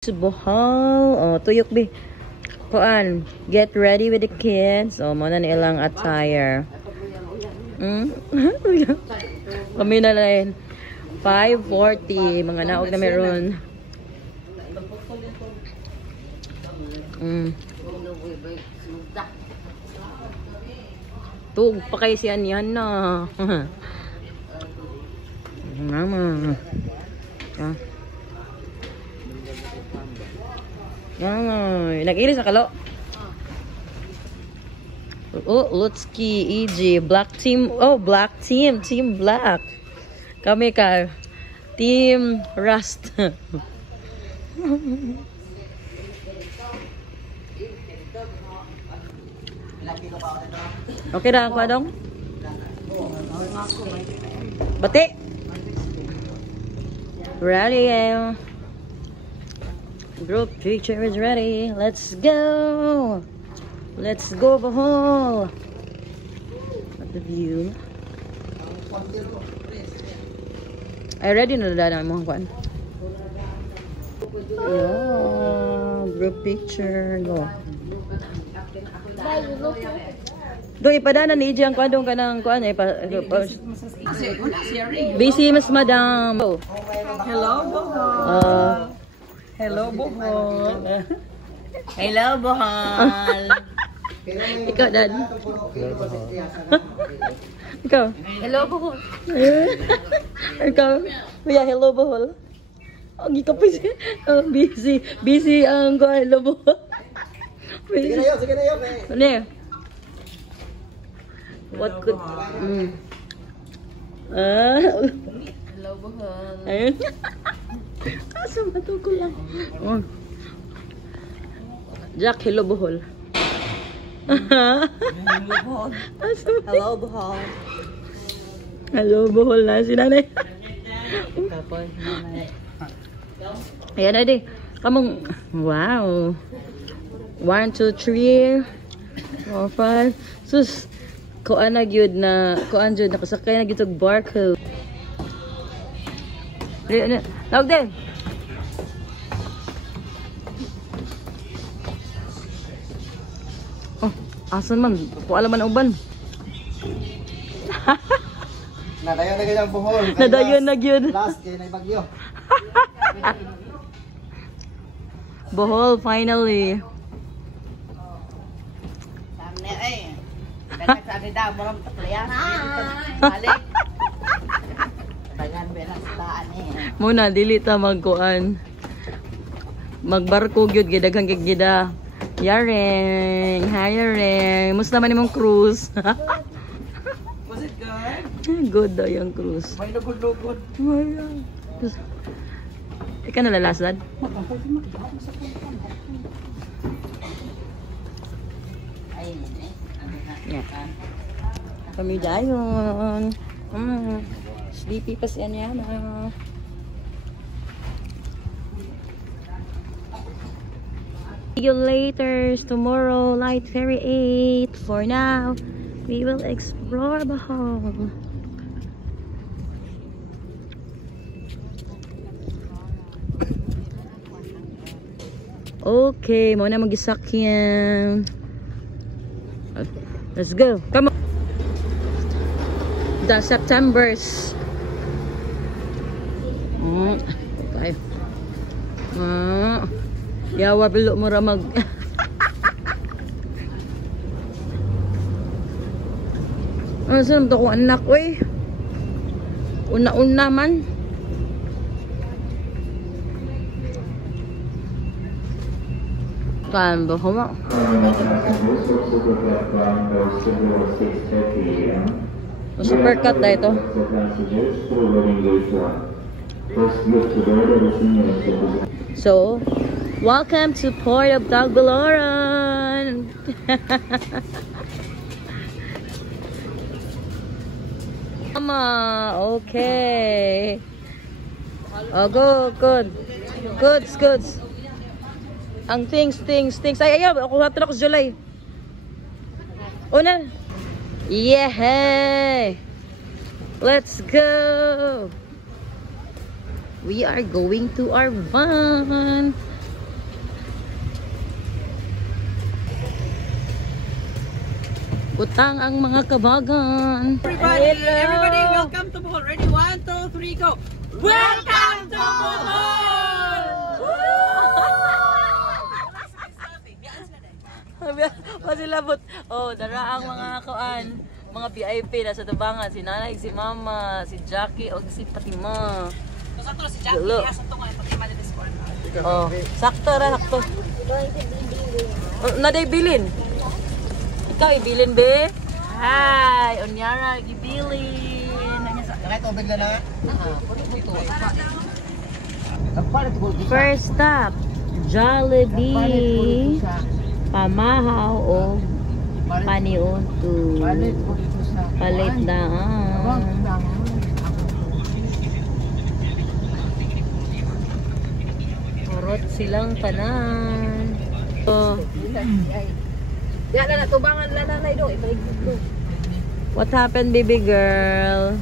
Bohol. Oh, tuyok bi. Kuan, get ready with the kids. Oh, mo na nilang attire. Kami na lang. 5:40 mga naog na meron. Tug pa kay siyan yan na. Mama. Nag-iris sa kalo. Oh, Lutski, EG, Black Team. Oh, Black Team. Team Black. Kami ka. Team Rust. Okay na, Kwadong? Bati! Ready, Group picture is ready. Let's go. Let's go, Bohol. At the view. I ready na dada mo kwan. Yeah, group picture. Go. Do ipadana ni Iji ang kwadong kanang kuan ay busy mas madam. Hello, Bohol. Hello, Bohol. Hello, Bohol. Ikaw, Dad. Ikaw. Hello, Bohol. Ikaw. Kuya, hello, Bohol. Ang ikapis. Busy. Busy ang hello, Bohol. Sige na yun, sige na yun. Ano yun? What could... Hello, Bohol. Ayun. Asa matuko lang. Oh. Jack, hello, Bohol. Hello, Bohol. Hello, Bohol. Hello, Bohol na si nanay. Ayan na di. Kamong, wow. 1, 2, 3, 4, 5. Sus, kuan na gyud na, kuan gyud nakasakay na gyud og barcode. Tawag din. Oh, asan man? Kuala man uban. Nadayon na ganyang Bohol. Nadayon na gyud. Last kay na bagyo. Bohol finally. Samne ay. Dapat sa daw mo ram takliya. Balik. Bayan belas taan eh. Muna dili ta magkuan. Magbarko gyud gidaghang gida. Yaring, hiring. Musta man imong cruise? Was it good? Good daw yung cruise. May lugod-lugod. Ikaw na lalasad? Yeah. Kami dayon. Sleepy pa siya niya. See you later. Tomorrow, Light Ferry 8. For now, we will explore Bohol. Okay, muna mag-isakyan. Let's go. Come on. The Septembers. Okay. Yawa bilo mo ra mag. Ano saan to ko anak we? Una-una man. Kan ba ko mo? Supercut na ito. So, welcome to Port of Tagbiloran. Mama, okay. Oh, good. Good. Ang things. Ay, ayaw. Ako hapon ako sa July. Una. Yeah. Let's go. We are going to our van. Butang ang mga kabagan. Everybody, welcome to Bohol. Ready? 1, 2, 3, go. Welcome to Bohol! Masilabot. Oh, dara ang mga kuan, mga VIP na sa tubangan, si nanay, si mama, si Jackie, o si Fatima. Sakto si Jackie, sakto nga Fatima din sa corner. Oh, sakto ra, sakto. Naday bilin. Ikaw ibilin be? Hi, Onyara gibilin. Nakay tubig na lang. First stop, Jollibee. Pamahaw o paniunto. Palit daan. Kurot silang tanan. So, what happened, baby girl?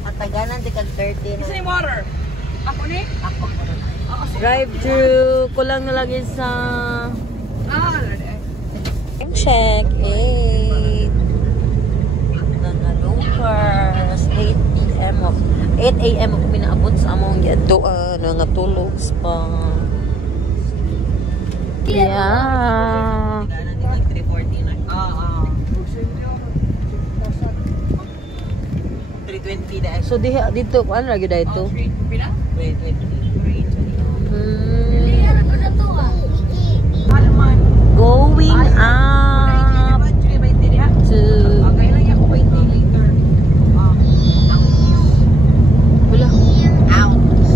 Mataganan di kag 13. Isa ni water. Ako ni? Ako. Drive-thru. Kulang na lagi sa... Check 8. Nangalungkars. 8 a.m. ako minaabot sa among yadoan. Nangatulog pa. Yeah. 340 na. 320 dahil. So dito ano lagi dito? Pila? 320. Going up to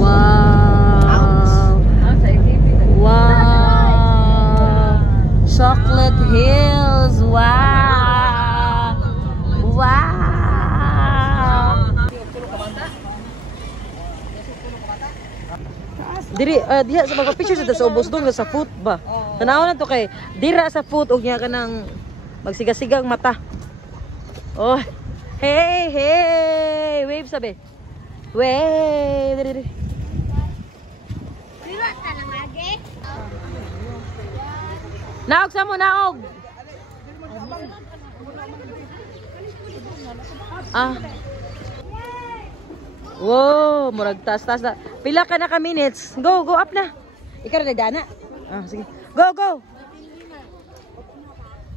wow. Wow. Chocolate Hills. Wow. Wow. Diri diha sa mga pictures sa ubos doon sa foot ba. Tanaw na to kay dira sa foot og nya kanang magsigasigang mata. Oh. Hey, hey. Wave sabi. Wave. Diri. Naog sa mo, naog. Ah. Wow, murag taas-taas na. Pila ka na ka minutes. Go, go up na. Ikaw na dana. Ah, sige. Go, go.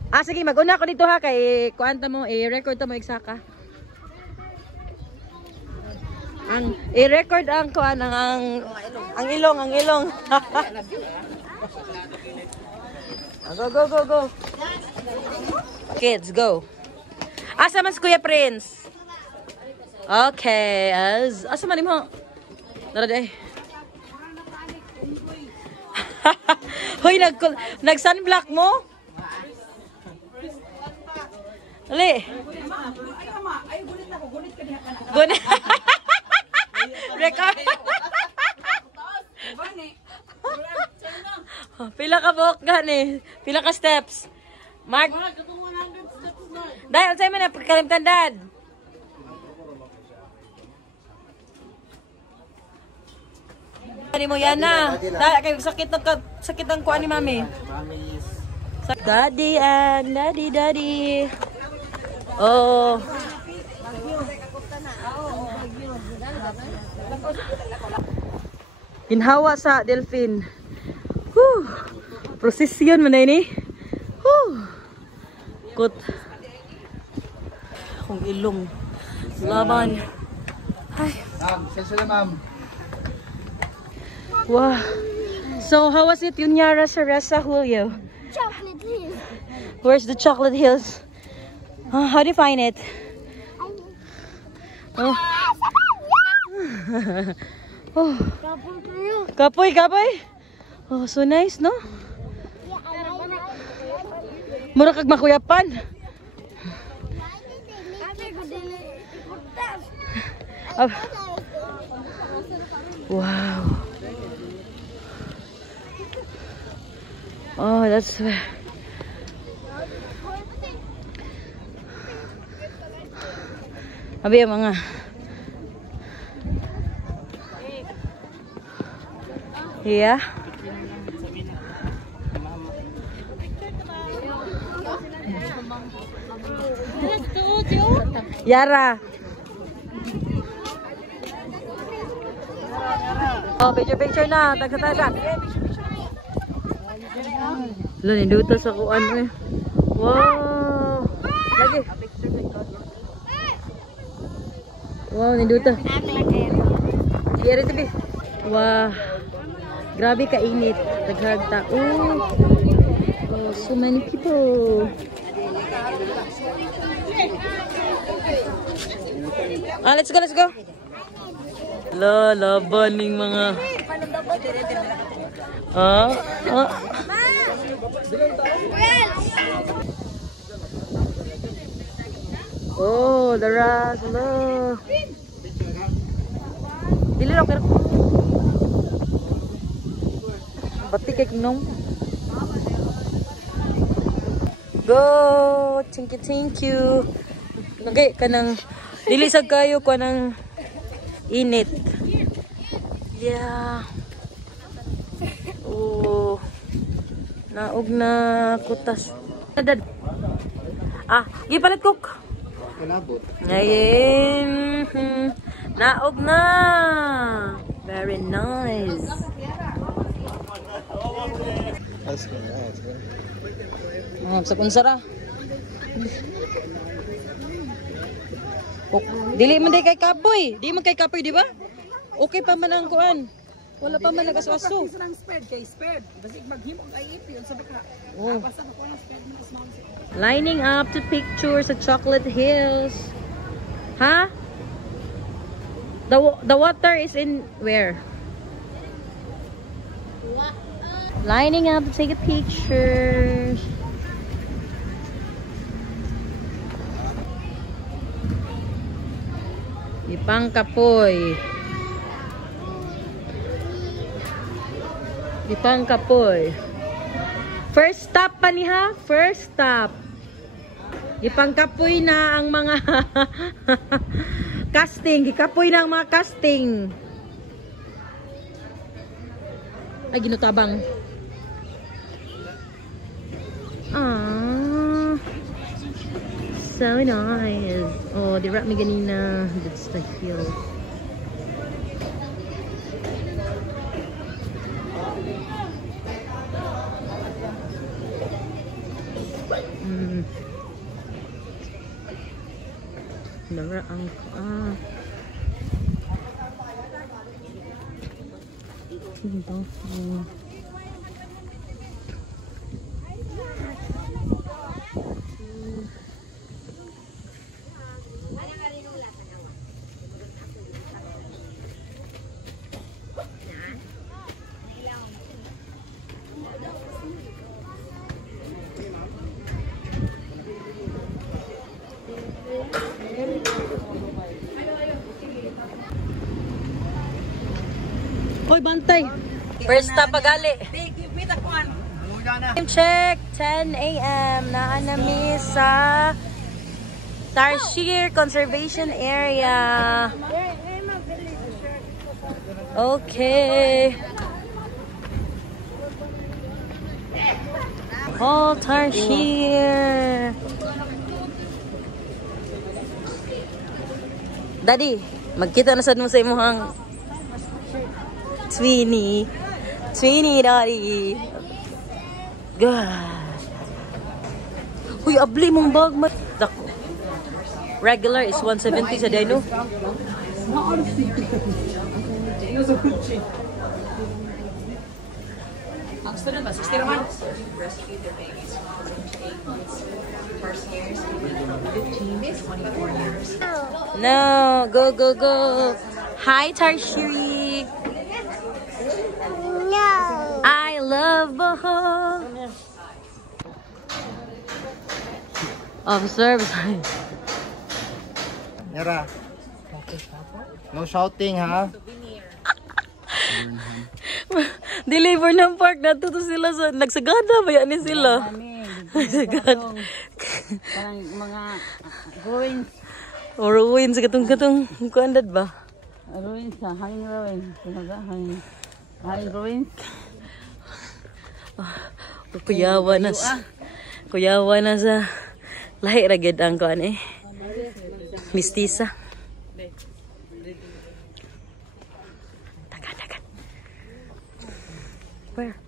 Ah, sige, mag-una ko dito ha kay kuanta mo, i-record ta mo eksaka. Ang i-record ang kuan ang ilong. Go, go, go, go. Kids, go. Asa man si Kuya Prince? Okay, asa man mo? Nara day. Hoy, nag-sunblock mo? Ali. Ay, gunit ako. Gunit ka diha ka na. Gunit. Record. Pila ka buhok gani? Pila ka steps? Mark. Dahil, sa'yo mo na pagkalimtan, Dad. Hindi mo yan na. Sakit ang kuha ni Mami. Daddy and Daddy. Oh. Ginhawa sa Delphine. Whew. Prosesyon man na ini. Whew. Kut. Kung ilong. Laban. Ay. Sila ma'am. Wow. So, how was it, Yunyara, Sarasa, Julio? Chocolate Hills. Where's the Chocolate Hills? How do you find it? Oh. Oh. Kapoy. Oh, so nice, no? Mura kag makuyapan. Wow. Oh, that's abi ang mga yeah. Yara. Oh, picture na. Tagsa-tagsa. Lo, ninduto sa kuan eh. Wow. Lagi. Wow, ninduto. Sige, rin sabi. Wow. Grabe kainit. Taghagta. Oh, so many people. Let's go, let's go. Laban ng mga oh, daras, hello. Dili ra kay batik kay nom. Go, thank you. Nagay kanang dili sa kayo ko nang init. Yeah. Oh. Naog na kutas. Gipalit cook. Kalabot. Ngayon. Naog na. Very nice. Sa kunsara. Dili man day kay kapoy. Di man kay kapoy, di ba? Okay pa man ang kuan. Wala pa man nagaswaso. Oh. Lining up to pictures at Chocolate Hills. Huh? The water is in where? Lining up to take a picture. Ipang kapoy. Ipang kapoy. First stop pa niha? First stop. Ipang kapoy na ang mga casting. Ikapoy na ang mga casting. Ay, ginutabang. So nice. Oh, di wrap me ganina. That's the hill. Dara ang Hoy, bantay. First stop pagali. Time check, 10 a.m. Naanami sa Tarsier Conservation Area. Okay. Oh, Tarsier. Daddy, magkita na sad mo sa imuhang Sweeney, daddy. God. Uy, abli mong bag. Dako. Regular is 170 sa day, no? Ang student ba? 60 naman? No, go. Hi, Tarsier. I love Bohol. Observe. Yara. No shouting, ha? Deliver ng park na to sila sa nagsagada ba yan sila? Nagsagada. Parang mga ruins. O ruins katong kuandad ba? Ruins sa hanging ruins. Hanging ruins. Kuyawa na sa Lahi ra gyud ang kuan eh. Mistisa. Taga. Where?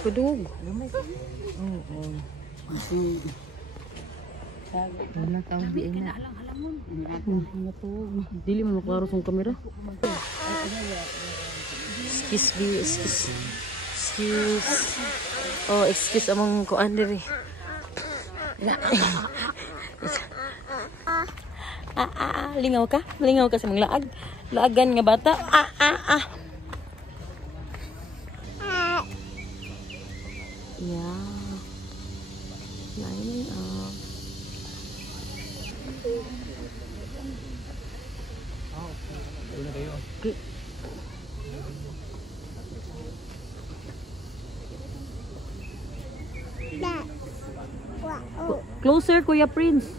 Kudug. Dili mo maklaro sa kamera. Excuse. Oh, excuse among kuan diri. Lingaw ka? Lingaw ka sa mga laag. Laagan nga bata. Yeah. Lining up. Okay. Closer, Kuya Prince.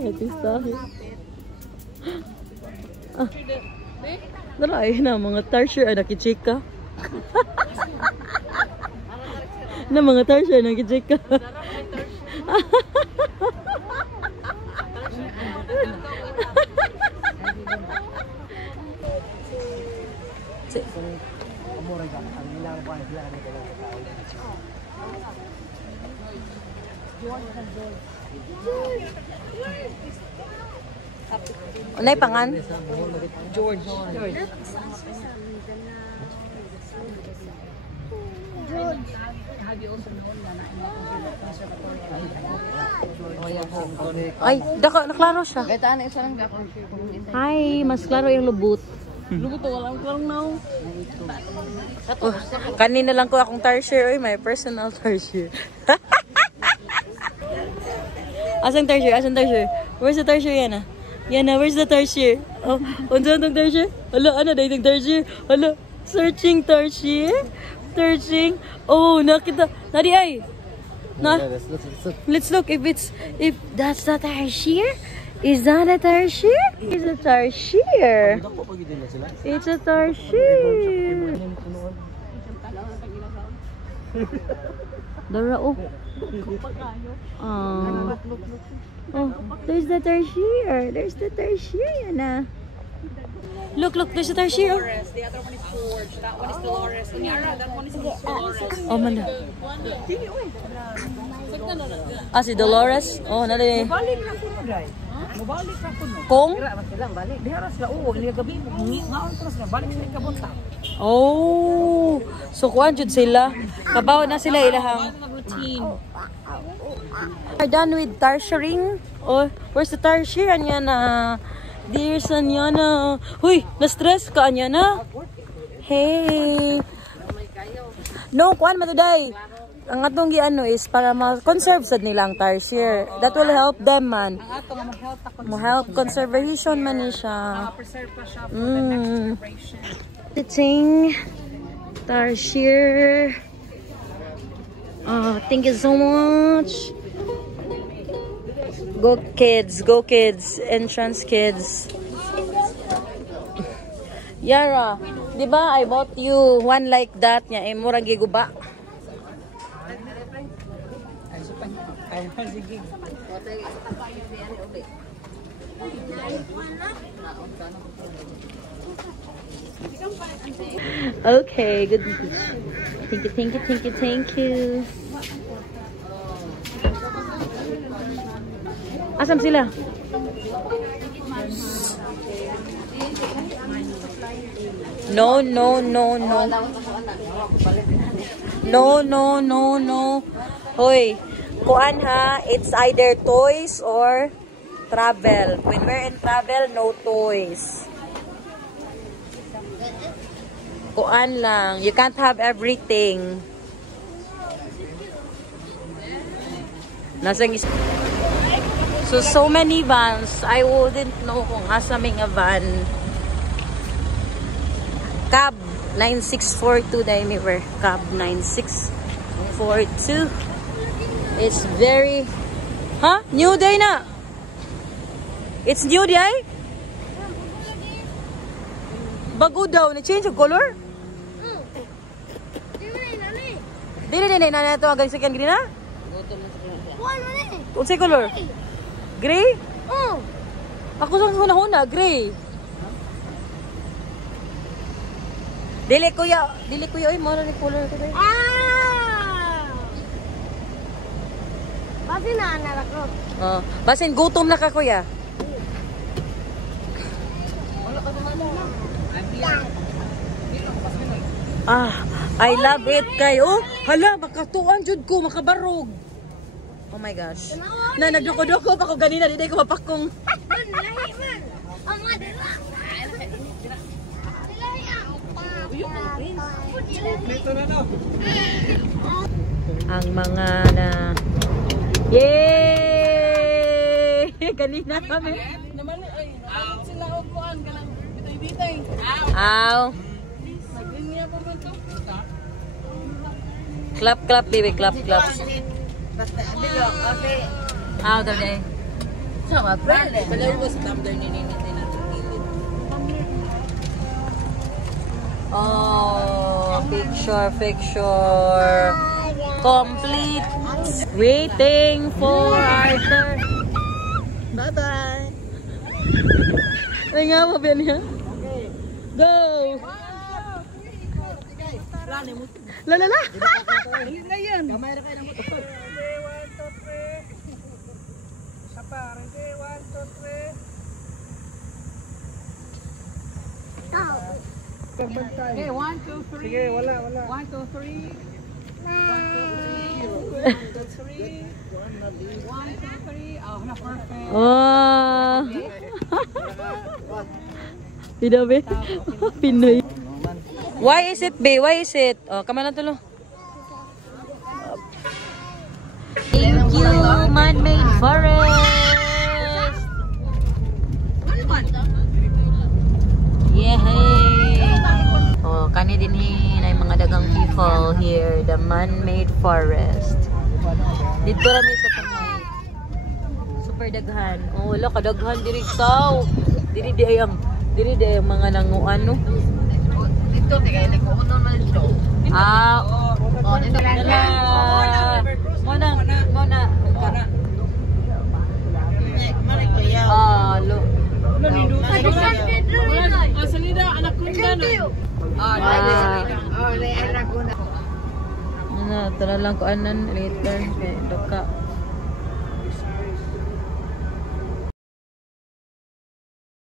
Ito tayo. Naray na mga tertiary nakichika. Na mga tertiary nakichika. Unay pangan? George. Ay, naklaro siya. Ay, mas klaro yung lubot. Lubot, walang klarong now. Oh, kanina lang ko akong tertiary. May personal tertiary. Asang tertiary? Where's the tertiary yan ah? Yan na, where's the tertiary? Oh, unsa ang tertiary? Hala, ano dating tertiary? Hala, searching tertiary? Searching. Oh, nakita. Nadi ay. Na. Let's look if that's the tertiary. Is that a tertiary? It's a tertiary. It's a tertiary. Dara oh. Oh, there's the tertiary. There's the tertiary, Anna. Look, there's the tertiary. The other one is George. That one is Dolores. Yara, that one is Dolores. Oh, man. Si Dolores. Oh, nari. Mubalik na ko no, Dai. Mubalik na ko no. Kung? Dihara sila, oo. Nila gabi, ngaon ko na sila. Balik sila kabunta. Oh, so kuan jud sila. Kabaw na sila ilahang Routine. We're done with tertiarying. Oh, where's the tertiary? Anya na. Dear Sanyana. Huy, na-stress ka, anya na. Hey. No, kuan matuday. Ang atong giano is para ma-conserve sad nila ang tertiary. That will help them man. Ang ato nga Mo-help conservation man ni siya. preserve pa siya for the next generation. Editing tertiary. Thank you so much. Go kids, entrance kids. Yara, di ba I bought you one like that nya murag giguba. Okay, good. Thank you. Asam sila? No. Hoy, kuan ha, it's either toys or travel. When we're in travel, no toys. Kuan lang, you can't have everything. Nasang so many vans. I wouldn't know kung asa may nga van. Cab 9642 dahil may wear. Cab 9642. It's very... Huh? New day na. It's new day? Bago daw. Na-change ang color? Dili din na ito ang second green na? Unsay color? Gray? Ako sa huna-huna, gray. Dili kuya, oy, mo ni color ko dai. Basin na anak ko. Oh, basin gutom na ka kuya. I love it kay. Oh, hala, makatuan jud ko, makabarog. Oh my gosh. Na nagduko-duko pa ko ganina, di ko mapakong. Lahi man. Ang madala. Ang mga na yay! Kanina kami. Naman ay sila upuan kanang bitay-bitay. Aw. Naglinya pa man to. Clap, clap, baby. Clap, clap. Basta bilog. Okay. Aw, dali. Sama pwede. Balaw ko sa tumbler ni Nini din natin gilid. Oh, picture. Complete. Waiting for our turn. Bye-bye. Ay nga, mabiyan niya. Go! La la la! Dali na yan. Kamay na kayo ng motor. 1, 2, 3. Sa pa, 1, 2, 3. Okay, 1, 2, 3. Sige, wala. 1, 2, 3. 1, 2, 3. 1, 2, 3. 1, 2, 3. Oh, na perfect. Oh! Pinabi. Pinoy. Why is it, babe? Why is it? Oh, kamay na tulo. Thank you, man-made forest. Yay! Oh, kani din na yung mga dagang people here, the man-made forest. Dito rami sa tamay. Super daghan. Oh, wala kadaghan diri saw. Diri di ay mga nanguan no. Dito tigay ni ko uno man ito. Oh, dito na. Mona. Mari ko ya. Lo. Salida anak ko ngano. Ano, tara lang ko anan later. Doka.